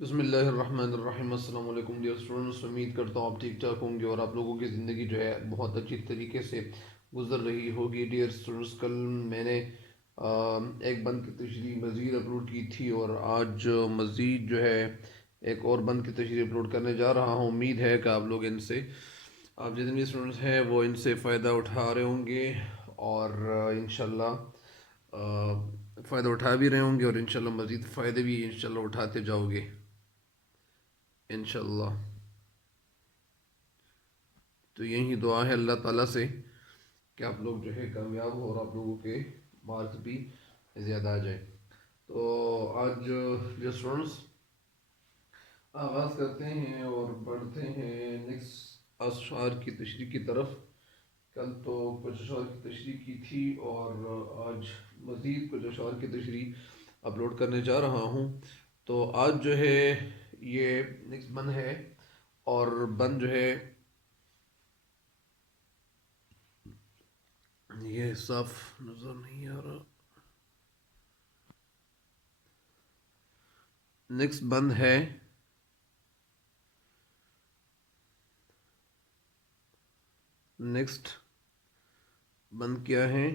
بسم اللہ الرحمن الرحیم۔ السلام علیکم ڈیئر اسٹوڈنٹس، امید کرتا ہوں آپ ٹھیک ٹھاک ہوں گے اور آپ لوگوں کی زندگی جو ہے بہت اچھی طریقے سے گزر رہی ہوگی۔ ڈیئر اسٹوڈنٹس، کل میں نے ایک بند کی تشریح مزید اپلوڈ کی تھی اور آج مزید جو ہے ایک اور بند کی تشریح اپلوڈ کرنے جا رہا ہوں۔ امید ہے کہ آپ لوگ ان سے، آپ جتنے بھی اسٹوڈنٹس ہیں وہ ان سے فائدہ اٹھا رہے ہوں گے اور انشاءاللہ فائدہ اٹھا بھی رہے ہوں گے اور انشاءاللہ مزید فائدے بھی انشاءاللہ اٹھاتے جاؤ گے انشاءاللہ۔ تو یہی دعا ہے اللہ تعالیٰ سے کہ آپ لوگ جو ہے کامیاب ہو اور آپ لوگوں کے مارکس بھی زیادہ آ جائیں۔ تو آج جو اسٹوڈنٹس آغاز کرتے ہیں اور بڑھتے ہیں نیکسٹ اشعار کی تشریح کی طرف۔ کل تو کچھ اشعار کی تشریح کی تھی اور آج مزید کچھ اشعار کی تشریح اپلوڈ کرنے جا رہا ہوں۔ تو آج جو ہے یہ نیکسٹ بند ہے اور بند جو ہے یہ صاف نظر نہیں آ رہا۔ نیکسٹ بند ہے نیکسٹ بند کیا ہے؟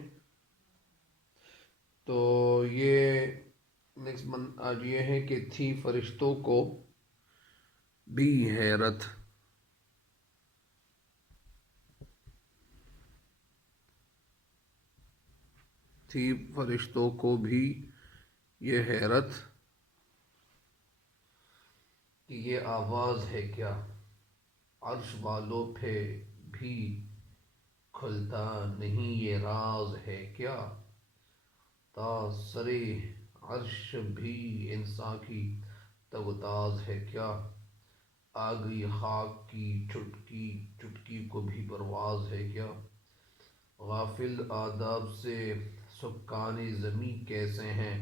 تو یہ نیکسٹ بند آج یہ ہے کہ تھی فرشتوں کو بھی حیرت، تھی فرشتوں کو بھی یہ حیرت کہ یہ آواز ہے کیا، عرش والوں پہ بھی کھلتا نہیں یہ راز ہے کیا، تا سرے عرش بھی انسان کی تگ و تاز ہے کیا، آ گئی خاک کی چٹکی چٹکی کو بھی پرواز ہے کیا، غافل آداب سے سکان زمیں کیسے ہیں،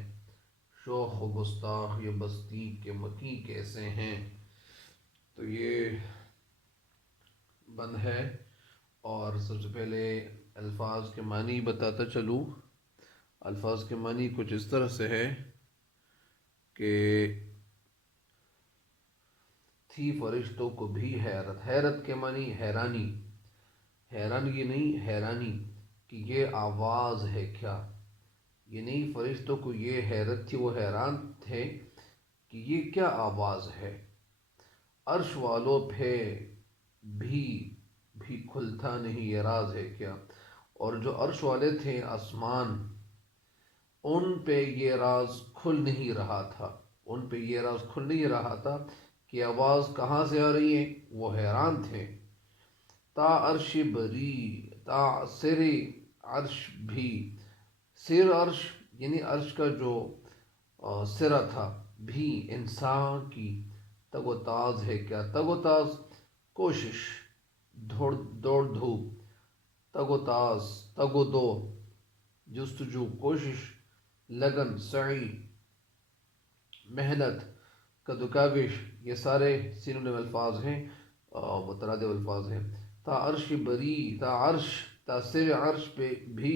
شوخ و گستاخ یہ بستی کے مکی کیسے ہیں۔ تو یہ بند ہے اور سب سے پہلے الفاظ کے معنی بتاتا چلوں۔ الفاظ کے معنی کچھ اس طرح سے ہے کہ تھی فرشتوں کو بھی حیرت، حیرت کے معنی حیرانی، حیرانگی نہیں حیرانی کہ یہ آواز ہے کیا، یہ نہیں فرشتوں کو یہ حیرت تھی، وہ حیران تھے کہ یہ کیا آواز ہے، عرش والوں پہ بھی کھلتا نہیں یہ راز ہے کیا، اور جو عرش والے تھے آسمان، ان پہ یہ راز کھل نہیں رہا تھا، ان پہ یہ راز کھل نہیں رہا تھا کہ آواز کہاں سے آ رہی ہے، وہ حیران تھے۔ تا عرش بری، تا سر عرش بھی، سر عرش یعنی عرش کا جو سرا تھا، بھی انسان کی تگ و تاز ہے کیا، تگ و تاز کوشش، دوڑ دھوپ، تگ و تاز تگ و دو، جستجو کوشش، لگن سعی محنت، کدوکاوش، یہ سارے سینونیم الفاظ ہیں، مترادف الفاظ ہیں۔ تا عرش بری، تا عرش، تا سر عرش پہ بھی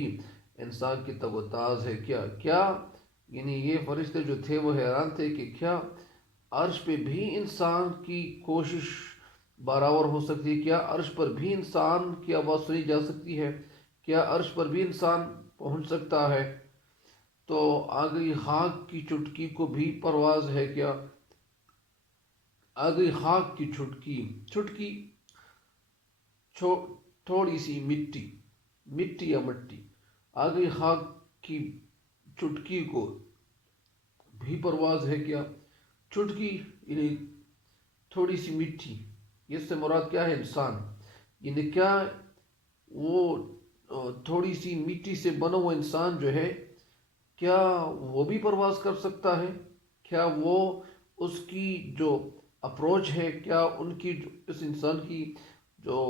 انسان کی تگ و تاز ہے کیا، کیا یعنی یہ فرشتے جو تھے وہ حیران تھے کہ کیا عرش پہ بھی انسان کی کوشش برابر ہو سکتی ہے، کیا عرش پر بھی انسان کی آواز سنی جا سکتی ہے، کیا عرش پر بھی انسان پہنچ سکتا ہے۔ تو آ گئی خاک کی چٹکی کو بھی پرواز ہے کیا، آ گئی خاک کی چٹکی، چٹکی تھوڑی سی مٹی، مٹی یا مٹی، آ گئی خاک کی چٹکی کو بھی پرواز ہے کیا، چٹکی یعنی تھوڑی سی مٹی، اس سے مراد کیا ہے، انسان، یعنی کیا وہ تھوڑی سی مٹی سے بنا ہوا انسان جو ہے، کیا وہ بھی پرواز کر سکتا ہے، کیا وہ اس کی جو اپروچ ہے، کیا ان کی اس انسان کی جو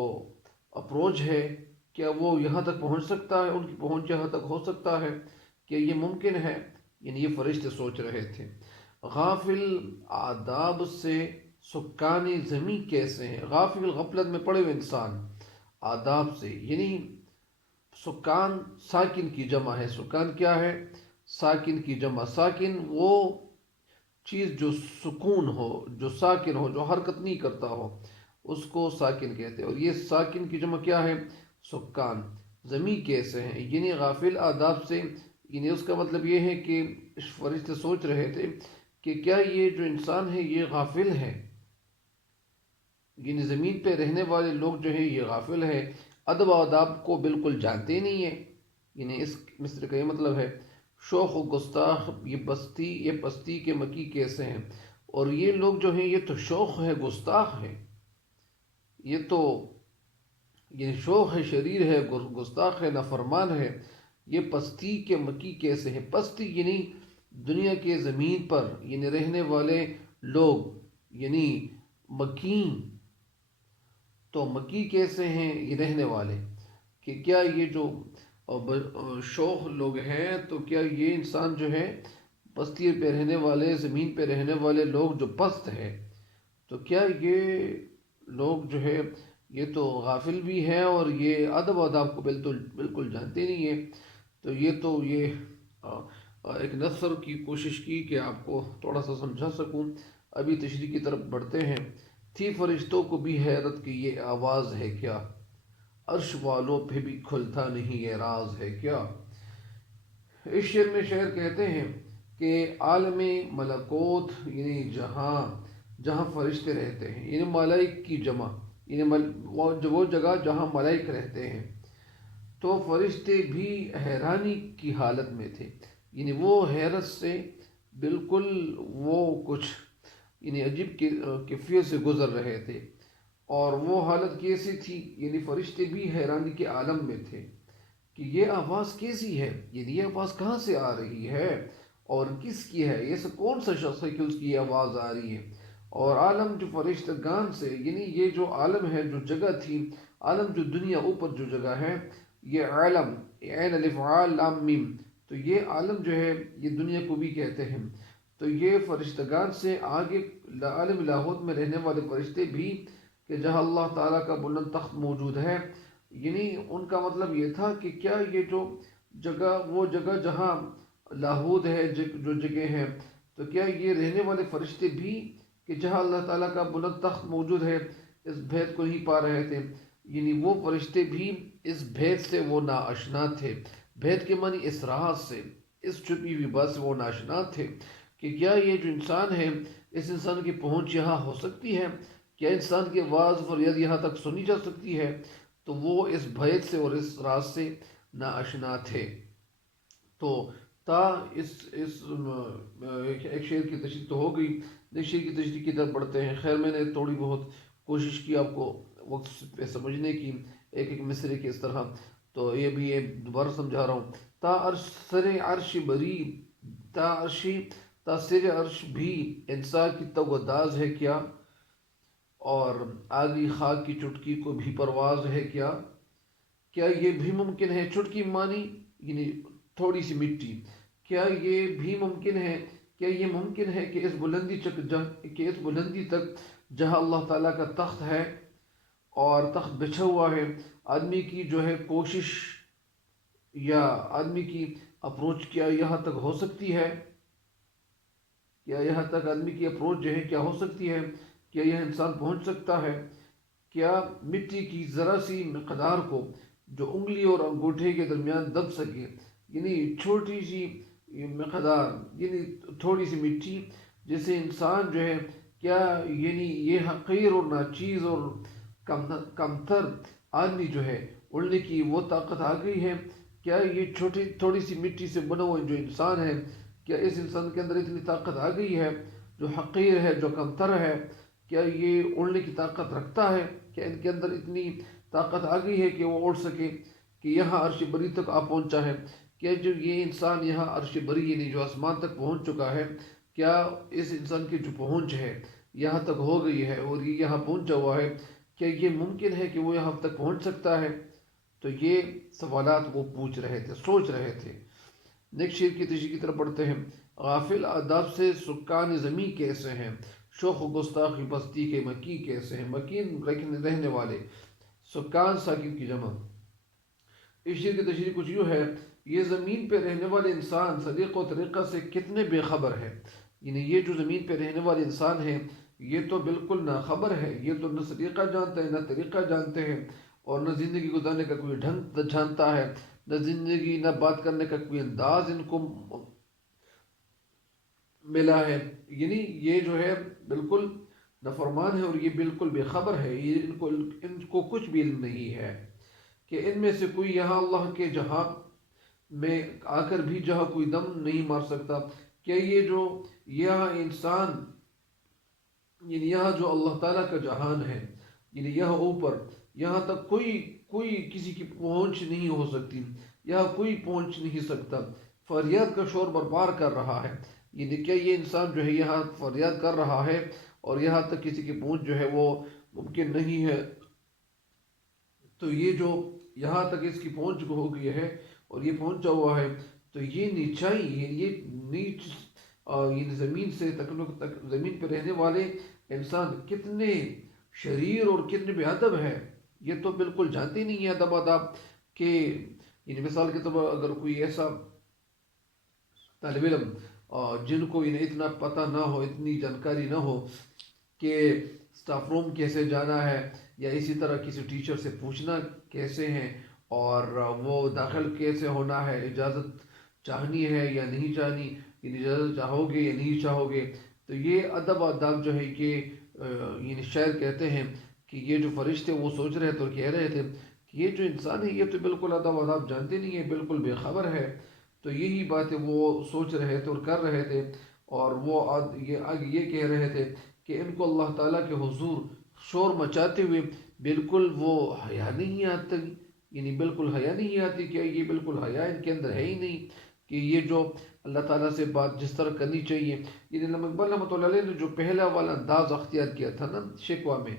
اپروچ ہے، کیا وہ یہاں تک پہنچ سکتا ہے، ان کی پہنچ یہاں تک ہو سکتا ہے، کہ یہ ممکن ہے، یعنی یہ فرشتے سوچ رہے تھے۔ غافل آداب سے سکان زمیں کیسے ہیں، غافل غفلت میں پڑے ہوئے انسان، آداب سے یعنی سکان ساکن کی جمع ہے، سکان کیا ہے، ساکن کی جمع، ساکن وہ چیز جو سکون ہو، جو ساکن ہو، جو حرکت نہیں کرتا ہو، اس کو ساکن کہتے ہیں۔ اور یہ ساکن کی جمع کیا ہے؟ سکان۔ زمین کیسے ہیں؟ یعنی غافل آداب سے، یعنی اس کا مطلب یہ ہے کہ فرشتے سوچ رہے تھے کہ کیا یہ جو انسان ہے یہ غافل ہے، یعنی زمین پہ رہنے والے لوگ جو ہیں یہ غافل ہے، ادب و آداب کو بالکل جانتے نہیں ہیں۔ یعنی اس مصر کا یہ مطلب ہے شوخ و گستاخ، یہ پستی کے مکی کیسے ہیں؟ اور یہ لوگ جو ہیں یہ تو شوخ ہے، گستاخ ہے، یہ تو یہ شوخ ہے، شریر ہے، گستاخ ہے، نافرمان ہے، یہ پستی کے مکی کیسے ہیں؟ پستی یعنی دنیا کے زمین پر یعنی رہنے والے لوگ، یعنی مکین۔ تو مکی کیسے ہیں یہ رہنے والے؟ کہ کیا یہ جو شوخ لوگ ہیں تو کیا یہ انسان جو ہے پستی پہ رہنے والے، زمین پہ رہنے والے لوگ جو پست ہے، تو کیا یہ لوگ جو ہے یہ تو غافل بھی ہیں اور یہ ادب و آداب کو بالکل جانتے نہیں ہیں؟ تو یہ ایک نثر کی کوشش کی کہ آپ کو تھوڑا سا سمجھا سکوں۔ ابھی تشریح کی طرف بڑھتے ہیں۔ تھی فرشتوں کو بھی حیرت کہ یہ آواز ہے کیا، عرش والوں پہ بھی کھلتا نہیں یہ راز ہے کیا۔ اس شعر میں شاعر کہتے ہیں کہ عالم ملکوت یعنی جہاں فرشتے رہتے ہیں، یعنی ملائک کی جمع، یعنی وہ جگہ جہاں ملائک رہتے ہیں، تو فرشتے بھی حیرانی کی حالت میں تھے، یعنی وہ حیرت سے بالکل وہ کچھ یعنی عجیب کیفیت سے گزر رہے تھے۔ اور وہ حالت کیسی تھی؟ یعنی فرشتے بھی حیرانی کے عالم میں تھے کہ یہ آواز کیسی ہے، یہ آواز کہاں سے آ رہی ہے اور کس کی ہے، یہ سب کون سا شخص ہے کہ اس کی یہ آواز آ رہی ہے۔ اور عالم جو فرشتگان سے، یعنی یہ جو عالم ہے، جو جگہ تھی، عالم جو دنیا اوپر جو جگہ ہے، یہ عالم عین الف عال لام میم، تو یہ عالم جو ہے یہ دنیا کو بھی کہتے ہیں۔ تو یہ فرشتگان سے آگے عالم لاہوت میں رہنے والے فرشتے بھی کہ جہاں اللہ تعالیٰ کا بلند تخت موجود ہے، یعنی ان کا مطلب یہ تھا کہ کیا یہ جو جگہ، وہ جگہ جہاں لاہود ہے، جو جگہ ہے، تو کیا یہ رہنے والے فرشتے بھی کہ جہاں اللہ تعالیٰ کا بلند تخت موجود ہے اس بھید کو نہیں پا رہے تھے؟ یعنی وہ فرشتے بھی اس بھید سے وہ ناآشنا تھے۔ بھید کے معنی اس راز سے، اس چھپی ہوئی بات سے وہ ناآشنا تھے کہ کیا یہ جو انسان ہے اس انسان کی پہنچ یہاں ہو سکتی ہے؟ کیا انسان کی آواز فریاد یہاں تک سنی جا سکتی ہے؟ تو وہ اس بھید سے اور اس راز سے ناآشنا تھے۔ تو تا ایک شعر کی تشریح تو ہو گئی، ایک شعر کی تشریح کی طرف بڑھتے ہیں۔ خیر میں نے تھوڑی بہت کوشش کی آپ کو وقت پہ سمجھنے کی، ایک ایک مصرے کی اس طرح، تو یہ بھی دوبارہ سمجھا رہا ہوں۔ تا عرش سر عرش بری، تا سر عرش بھی انسان کی تگوداز ہے کیا، اور آگی خاک کی چٹکی کو بھی پرواز ہے کیا۔ کیا یہ بھی ممکن ہے؟ چٹکی مانی یعنی تھوڑی سی مٹی۔ کیا یہ بھی ممکن ہے؟ کیا یہ ممکن ہے کہ اس بلندی تک جہاں اللہ تعالیٰ کا تخت ہے اور تخت بچھا ہوا ہے، آدمی کی جو ہے کوشش یا آدمی کی اپروچ کیا یہاں تک ہو سکتی ہے؟ کیا یہاں تک آدمی کی اپروچ جو ہے کیا ہو سکتی ہے؟ کیا یہ انسان پہنچ سکتا ہے؟ کیا مٹی کی ذرا سی مقدار کو جو انگلی اور انگوٹھے کے درمیان دب سکے، یعنی چھوٹی سی مقدار، یعنی تھوڑی سی مٹی، جیسے انسان جو ہے کیا یعنی یہ حقیر اور ناچیز اور کمتر آدمی جو ہے اڑنے کی وہ طاقت آ گئی ہے؟ کیا یہ تھوڑی سی مٹی سے بنا ہوا جو انسان ہے، کیا اس انسان کے اندر اتنی طاقت آ گئی ہے جو حقیر ہے، جو کمتر ہے؟ کیا یہ اڑنے کی طاقت رکھتا ہے؟ کیا ان کے اندر اتنی طاقت آ گئی ہے کہ وہ اڑ سکے کہ یہاں عرش بری تک آ پہنچا ہے؟ کیا جو یہ انسان یہاں عرش بری یعنی جو آسمان تک پہنچ چکا ہے، کیا اس انسان کی جو پہنچ ہے یہاں تک ہو گئی ہے اور یہ یہاں پہنچا ہوا ہے، کیا یہ ممکن ہے کہ وہ یہاں تک پہنچ سکتا ہے؟ تو یہ سوالات وہ پوچھ رہے تھے، سوچ رہے تھے۔ نیکسٹ شعر کی تشریح کی طرف بڑھتے ہیں۔ غافل آداب سے سکان زمیں کیسے ہیں، شوخ و گستاخی بستی کے مکی کیسے ہیں۔ مکین رہنے والے، سکان ساکن کی جمع۔ اس شعر کی تشریح کچھ یوں ہے: یہ زمین پہ رہنے والے انسان سلیقہ و طریقہ سے کتنے بے خبر ہیں، یعنی یہ جو زمین پہ رہنے والے انسان ہیں یہ تو بالکل ناخبر ہے، یہ تو نہ طریقہ جانتے ہیں نہ طریقہ جانتے ہیں، اور نہ زندگی گزارنے کا کوئی ڈھنگ جانتا ہے، نہ زندگی نہ بات کرنے کا کوئی انداز ان کو ملا ہے۔ یعنی یہ جو ہے بالکل نافرمان ہے، اور یہ بالکل بے خبر ہے، یہ ان کو کچھ بھی علم نہیں ہے کہ ان میں سے کوئی یہاں اللہ کے جہاں میں آ کر بھی جہاں کوئی دم نہیں مار سکتا، کہ یہ جو یہاں انسان، یعنی یہاں جو اللہ تعالیٰ کا جہان ہے، یعنی یہاں اوپر، یہاں تک کوئی کوئی کسی کی پہنچ نہیں ہو سکتی، یہاں کوئی پہنچ نہیں سکتا، فریاد کا شور برپار کر رہا ہے۔ یعنی کیا یہ انسان جو ہے یہاں فریاد کر رہا ہے اور یہاں تک کسی کی پہنچ جو ہے وہ ممکن نہیں ہے، تو یہ جو یہاں تک اس کی پہنچ ہو گئی ہے اور یہ پہنچا ہوا ہے، تو یہ نیچائی، یہ نیچ یہ زمین سے تک زمین پہ رہنے والے انسان کتنے شریر اور کتنے بے ادب ہے، یہ تو بالکل جانتے نہیں ہے ادب ادب کہ یعنی مثال کے طور پر اگر کوئی ایسا طالب علم جن کو انہیں اتنا پتہ نہ ہو، اتنی جانکاری نہ ہو کہ سٹاف روم کیسے جانا ہے، یا اسی طرح کسی ٹیچر سے پوچھنا کیسے ہیں، اور وہ داخل کیسے ہونا ہے، اجازت چاہنی ہے یا نہیں چاہنی، یعنی اجازت چاہو گے یا نہیں چاہو گے، تو یہ ادب آداب جو ہے کہ یعنی شاعر کہتے ہیں کہ یہ جو فرشتے وہ سوچ رہے تھے اور کہہ رہے تھے کہ یہ جو انسان ہے یہ تو بالکل ادب آداب جانتے نہیں ہے، بالکل بے خبر ہے، تو یہی باتیں وہ سوچ رہے تھے اور کر رہے تھے، اور وہ آگے یہ کہہ رہے تھے کہ ان کو اللہ تعالیٰ کے حضور شور مچاتے ہوئے بالکل وہ حیا نہیں آتی، یعنی بالکل حیا نہیں آتی، کہ یہ بالکل حیا ان کے اندر ہے ہی نہیں کہ یہ جو اللہ تعالیٰ سے بات جس طرح کرنی چاہیے۔ یعنی علامہ اقبال رحمۃ اللہ علیہ نے جو پہلا والا انداز اختیار کیا تھا نا شکوہ میں،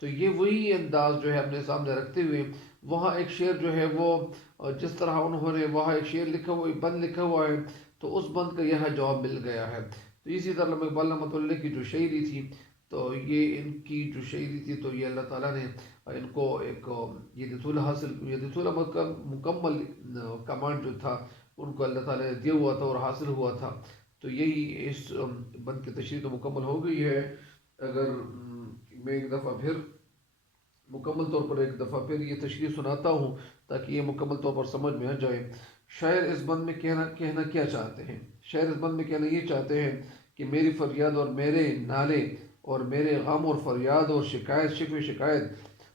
تو یہ وہی انداز جو ہے اپنے سامنے رکھتے ہوئے وہاں ایک شعر جو ہے وہ جس طرح انہوں نے وہاں ایک شعر لکھا ہوا، بند لکھا ہوا ہے، تو اس بند کا یہاں جواب مل گیا ہے۔ تو اسی طرح علامہ اقبال رحمۃ اللہ علیہ کی جو شاعری تھی، تو یہ ان کی جو شاعری تھی، تو یہ اللہ تعالیٰ نے ان کو ایک یہ مکمل کمانڈ جو تھا ان کو اللہ تعالیٰ نے دیا ہوا تھا اور حاصل ہوا تھا۔ تو یہی اس بند کی تشریح تو مکمل ہو گئی ہے۔ اگر میں ایک دفعہ پھر مکمل طور پر ایک دفعہ پھر یہ تشریح سناتا ہوں تاکہ یہ مکمل طور پر سمجھ میں آ جائے۔ شاعر اس بند میں کہنا کیا چاہتے ہیں؟ شاعر اس بند میں کہنا یہ چاہتے ہیں کہ میری فریاد اور میرے نالے اور میرے غم اور فریاد اور شکایت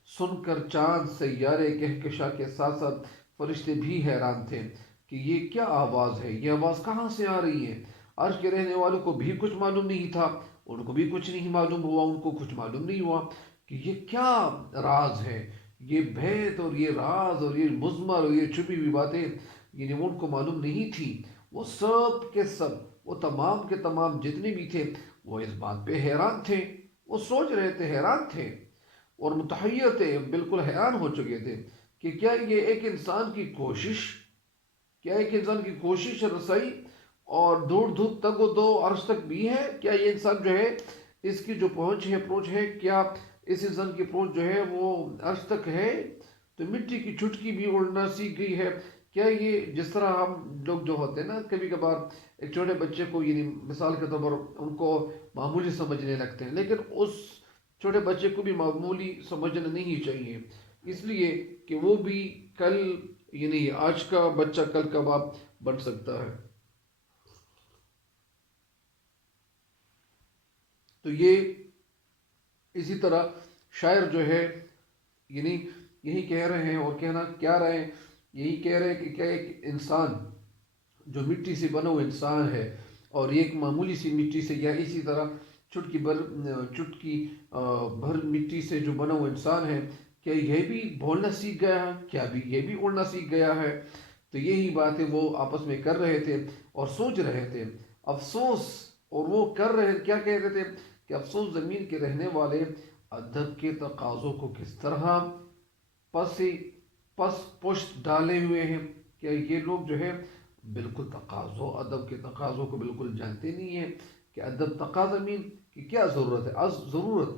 سن کر چاند سیارے کہکشاں کے ساتھ ساتھ فرشتے بھی حیران تھے کہ یہ کیا آواز ہے، یہ آواز کہاں سے آ رہی ہے۔ عرش کے رہنے والوں کو بھی کچھ معلوم نہیں تھا، ان کو بھی کچھ نہیں معلوم ہوا، ان کو کچھ معلوم نہیں ہوا کہ یہ کیا راز ہے، یہ بھید اور یہ راز اور یہ مضمر اور یہ چھپی ہوئی باتیں، یعنی ان کو معلوم نہیں تھی۔ وہ سب کے سب، وہ تمام کے تمام جتنے بھی تھے، وہ اس بات پہ حیران تھے، وہ سوچ رہے تھے، حیران تھے اور متحیر تھے، بالکل حیران ہو چکے تھے کہ کیا یہ ایک انسان کی کوشش، کیا ایک انسان کی کوشش رسائی اور دوڑ دھوپ تگ و دو عرش تک بھی ہے؟ کیا یہ انسان جو ہے اس کی جو پہنچ ہے اپروچ ہے، کیا اس انسان کی اپروچ جو ہے وہ عرش تک ہے؟ تو مٹی کی چٹکی بھی اڑنا سیکھ گئی ہے کیا؟ یہ جس طرح ہم لوگ جو ہوتے ہیں نا کبھی کبھار ایک چھوٹے بچے کو، یعنی مثال کے طور پر ان کو معمولی سمجھنے لگتے ہیں، لیکن اس چھوٹے بچے کو بھی معمولی سمجھنا نہیں چاہیے، اس لیے کہ وہ بھی کل، یعنی آج کا بچہ کل کا باپ بن سکتا ہے۔ تو یہ اسی طرح شاعر جو ہے یعنی یہی کہہ رہے ہیں، اور کہنا کیا رہے ہیں، یہی کہہ رہے ہیں کہ کیا ایک انسان جو مٹی سے بنا ہوا انسان ہے، اور یہ ایک معمولی سی مٹی سے یا اسی طرح چٹکی بھر مٹی سے جو بنا ہوا انسان ہے، کیا یہ بھی بولنا سیکھ گیا ہے؟ کیا بھی یہ بھی اڑنا سیکھ گیا ہے؟ تو یہی باتیں وہ آپس میں کر رہے تھے اور سوچ رہے تھے، افسوس، اور وہ کر رہے کیا کہہ رہے تھے کہ افسوس زمین کے رہنے والے ادب کے تقاضوں کو کس طرح پس پس پشت ڈالے ہوئے ہیں، کیا یہ لوگ جو ہے بالکل تقاضوں، ادب کے تقاضوں کو بالکل جانتے نہیں ہیں کہ ادب تقاضا مین کہ کیا ضرورت ہے، ضرورت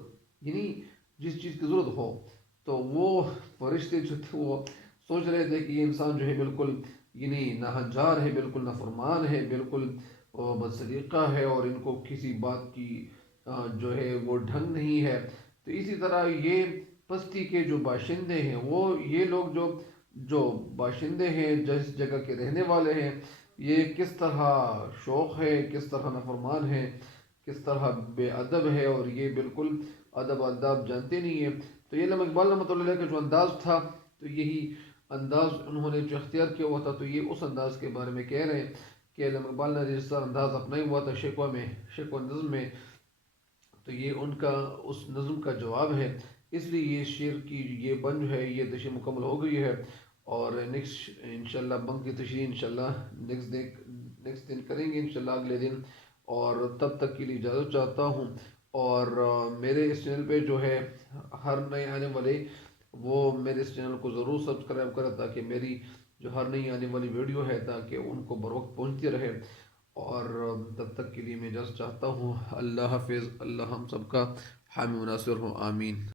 یعنی جس چیز کی ضرورت ہو، تو وہ فرشتے جو تھے وہ سوچ رہے تھے کہ یہ انسان جو ہے بالکل یعنی ناہنجار ہے، بالکل نافرمان ہے، بالکل بد سلیقہ ہے اور ان کو کسی بات کی جو ہے وہ ڈھنگ نہیں ہے. تو اسی طرح یہ پستی کے جو باشندے ہیں، وہ یہ لوگ جو باشندے ہیں، جس جگہ کے رہنے والے ہیں، یہ کس طرح شوق ہے، کس طرح نافرمان ہے، کس طرح بے ادب ہے، اور یہ بالکل ادب آداب جانتے نہیں ہیں. تو یہ علامہ اقبال رحمۃ اللہ علیہ کا جو انداز تھا، تو یہی انداز انہوں نے جو اختیار کیا ہوا تھا. تو یہ اس انداز کے بارے میں کہہ رہے ہیں کہ علامہ اقبال نے جس طرح انداز اپنا ہوا تھا شکوہ نظم میں، تو یہ ان کا اس نظم کا جواب ہے. اس لیے یہ شعر کی یہ بند جو ہے یہ تشریح مکمل ہو گئی ہے، اور نیکسٹ انشاءاللہ بند کی تشریح انشاءاللہ نیکسٹ دن کریں گے انشاءاللہ، اگلے دن. اور تب تک کے لیے اجازت چاہتا ہوں. اور میرے اس چینل پہ جو ہے ہر نئے آنے والے وہ میرے اس چینل کو ضرور سبسکرائب کریں، تاکہ میری جو ہر نئی آنے والی ویڈیو ہے تاکہ ان کو بر وقت پہنچتی رہے. اور تب تک کے لیے میں اجازت چاہتا ہوں. اللہ حافظ. اللہ ہم سب کا حامی و ناصر ہو. آمین.